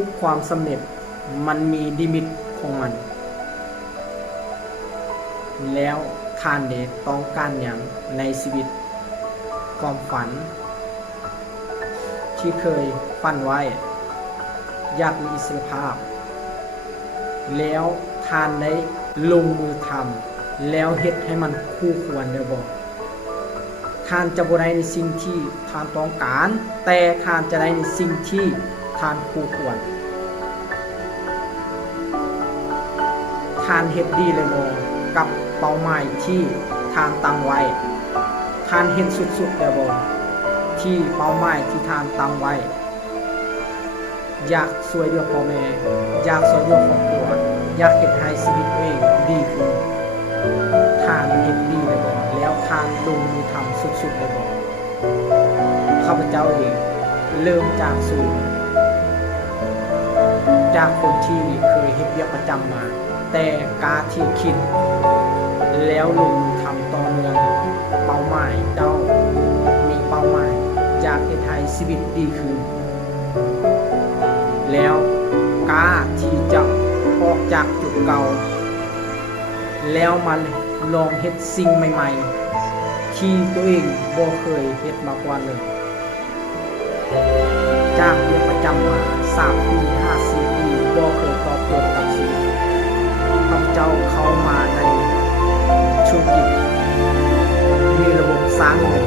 ทุกความสำเร็จมันมีลิมิตของมันแล้วท่านได้ต้องการหยังในชีวิตความฝันที่เคยฝันไว้อยากมีอิสรภาพแล้วท่านได้ลงมือทำแล้วเฮ็ดให้มันคู่ควรได้บ่ท่านจะบ่ได้ในสิ่งที่ท่านต้องการแต่ท่านจะได้ในสิ่งที่ท่านคู่ควรท่านเฮ็ดดีเลยบ่กับเป้าหมายที่ท่านตั้งไว้ท่านเฮ็ดสุดๆได้บ่ที่เป้าหมายที่ท่านตั้งไว้อยากช่วยเหลือพ่อแม่อยากช่วยเหลือครอบครัวอยากเฮ็ดให้ชีวิตตัวเองดีขึ้นท่านเฮ็ดดีได้บ่แล้วท่านลงมือทำสุดๆได้บ่ข้าพเจ้าเองเริ่มจากศูนย์จากคนที่เคยเฮ็ดเวียกประจำมาแต่กาที่คิดแล้วลงมือทำต่อเนื่องเป้าหมายเจ้ามีเป้าหมายอยากเฮ็ดให้ชีวิตดีขึ้นแล้วกล้าที่จะออกจากจุดเก่าแล้วมันลองเฮ็ดสิ่งใหม่ๆที่ตัวเองบ่เคยเฮ็ดมาก่อนเลยจากเรียนประจำมา3 ปี 5-4 ปีบ่เคยตอบโจทย์กับชีวิตข้าพเจ้าเข้ามาในธุรกิจมีระบบสร้างเงิน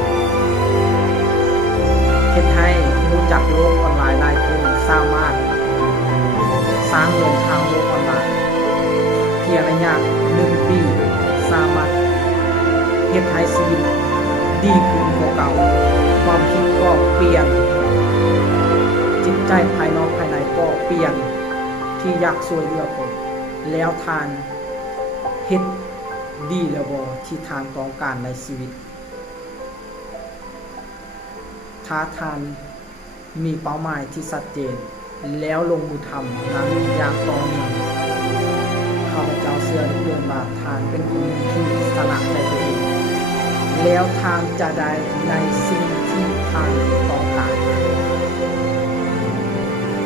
เฮ็ดให้รู้จักโลกออนไลน์หลายขึ้นสามารถสร้างเงินทางโลกออนไลน์เพียงระยะ1 ปีสามารถเฮ็ดให้ชีวิตดีขึ้นกว่าเก่าความคิดก็เปลี่ยนจิตใจภายนอกภายในก็เปลี่ยนที่อยากช่วยเหลือคนแล้วทานเฮ็ดดีแล้วบ่ที่ทานต้องการในชีวิตถ้าทานมีเป้าหมายที่ชัดเจนแล้วลงมือทำนั้นอย่างต่อเนื่องข้าพเจ้าเชื่อเหลือเกินว่าทานเป็นคนที่สละใจตัวเองแล้วทานจะได้ในสิ่งที่ทานต้องการ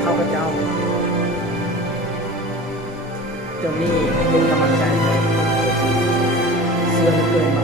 ข้าพเจ้าเดี๋ยวนี้เป็นกำลังใจให้เชื่อเหลือเกินว่า